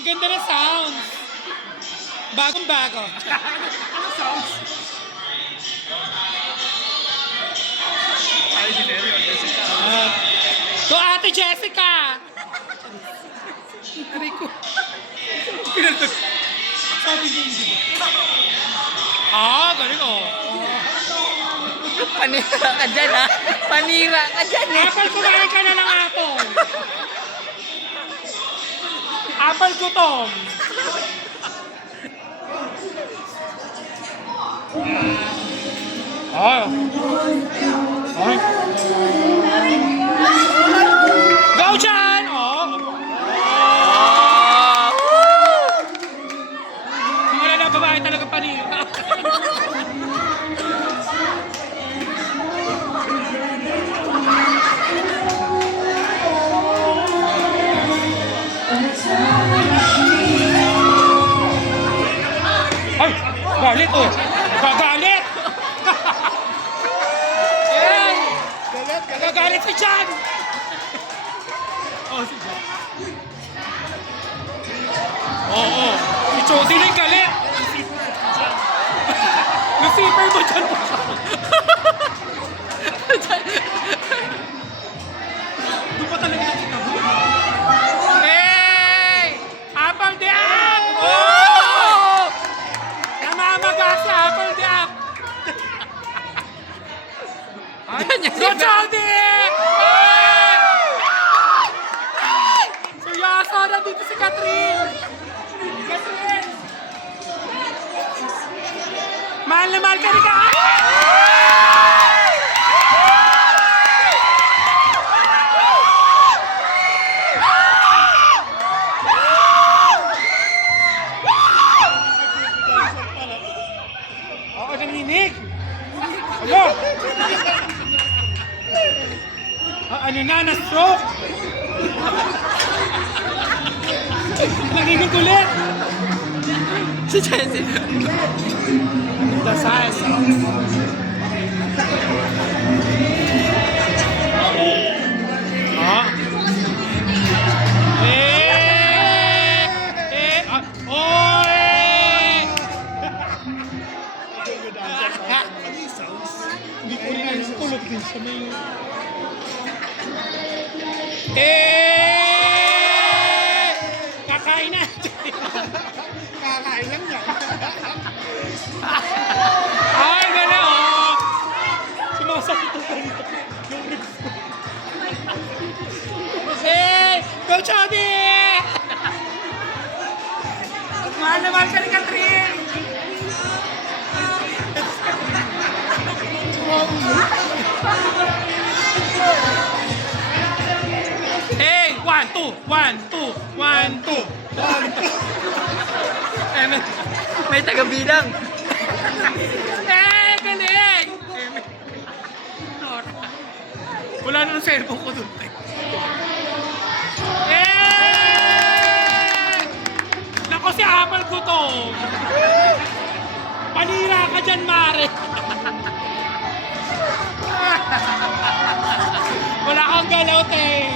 Ang ganda ng sounds. Bagong bago. Ano sounds? Ay, dinero, Jessica. To Ate Jessica. Aray ko. Pinatag. Sabi niya hindi ba? Galing oh. Panira ka dyan, ha? Panira ka dyan, eh. Apple, kumain ka na ng apple. Apple gutom. Ay. Go dyan! Wala na babae talaga panira. Ay! Galit oh! Gagalit! Ay! Gagalit si Chan! Si Chan. Oo. Si Chody na yung galit! Lucifer mo dyan mo siya. Doon pa talaga nakita mo. Hey! Apple the app! Oh! Namamaga si Apple the app! Go Chody! Seryoso! Nandito si Catherine! Catherine! Mahal na mahal ka rin ka! Oo, naninig! Ano? Ano na, na-stroke? Naginig ulit! Si Jessie. The size. Hindi ko rin alam kulog din siya may... Kakain na! Kakain lang yan. Ay, gala oh! Sumasakit ang ganito. Yung ribs ko. Go Chody! Mahal na mahal ka ni Catherine! Hey! 1, 2! 1, 2! 1, 2! 1, 2! May taga-bilang. Galing! Wala na ng cellphone ko dun. Nako si Apple ko to! Panira ka dyan, Mare! Wala kang galaw, te!